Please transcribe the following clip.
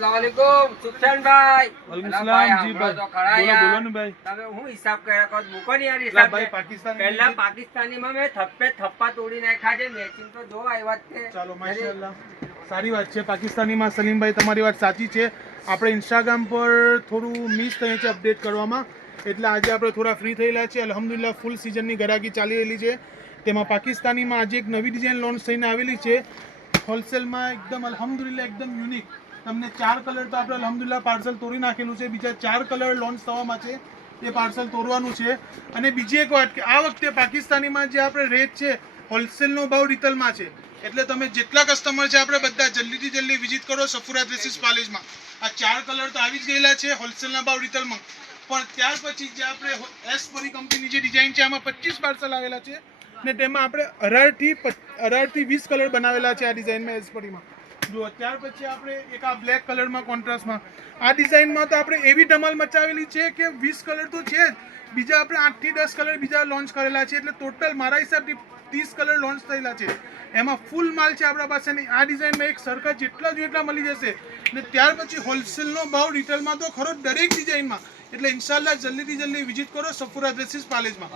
अस्सलाम वालेकुम सुफियानભાઈ। વાલેકુમ સલામ જી ભાઈ તો ખરા બોલો યાર બોલો ને ભાઈ તમે હું હિસાબ કર્યા કહો મૂકો ને યાર હિસાબ ભાઈ પાકિસ્તાની પહેલા પાકિસ્તાનીમાં મેં થપ્પા તોડી નાખ્યા છે મેચિંગ તો જો આવ્યા છે ચાલો માશાઅલ્લાહ સારી વાત છે પાકિસ્તાનીમાં સલીમભાઈ તમારી વાત સાચી છે આપણે ઇન્સ્ટાગ્રામ પર થોડું મિસ થઈએ છે અપડેટ કરવામાં એટલે આજે આપણે થોડા ફ્રી થયેલા છે અલ્હમ્દુલિલ્લાહ ફૂલ સિઝનની ગરાકી ચાલી રહેલી છે તેમાં પાકિસ્તાનીમાં આજે એક નવી ડિઝાઇન લોન્ચ થઈને આવેલી છે હોલસેલમાં એકદમ અલ્હમ્દુલિલ્લાહ એકદમ યુનિક તમને 4 કલર તો આપણે અલ્હમ્દુલિલ્લાહ પાર્સલ તોડી નાખેલું છે બીજા 4 કલર લોન્ચ થવામાં છે એ પાર્સલ તોડવાનું છે અને બીજી એક વાત કે આ વખતે પાકિસ્તાનીમાં જે આપણે રેટ છે હોલસેલનો ભાવ રિટેલમાં છે એટલે તમે જેટલા કસ્ટમર છે આપણે બધા જલ્દીથી જલ્દી વિઝિટ કરો સફુરા ડ્રેસીસ પાલેજમાં આ 4 કલર તો આવી જ ગયેલા છે હોલસેલના ભાવ રિટેલમાં પણ ત્યાર પછી જે આપણે એસ પરી કંપનીની જે ડિઝાઇન છે આમાં 25 પાર્સલ આવેલા છે ને તેમાં આપણે 18 થી 20 કલર બનાવેલા છે આ ડિઝાઇનમાં એસ પરીમાં જો ત્યાર પછી આપણે એક આ બ્લેક કલરમાં કોન્ટ્રાસ્ટમાં આ ડિઝાઇનમાં તો આપણે એવી ધમાલ મચાવેલી છે કે 20 કલર તો છે જ બીજા આપણે 8 થી 10 કલર બીજા લોન્ચ કરેલા છે એટલે ટોટલ મારા હિસાબથી 30 કલર લોન્ચ થયેલા છે એમાં ફૂલ માલ છે આપણા પાસેની આ ડિઝાઇનમાં એક સરખા જેટલા જોઈએ એટલા મળી જશે ને ત્યાર પછી હોલસેલનો ભાવ રિટેલમાં તો ખરો દરેક ડિઝાઇનમાં એટલે ઇન્શાલ્લાહ જલ્દીથી જલ્દી વિઝિટ કરો સફુરા ડ્રેસીસ પાલેજમાં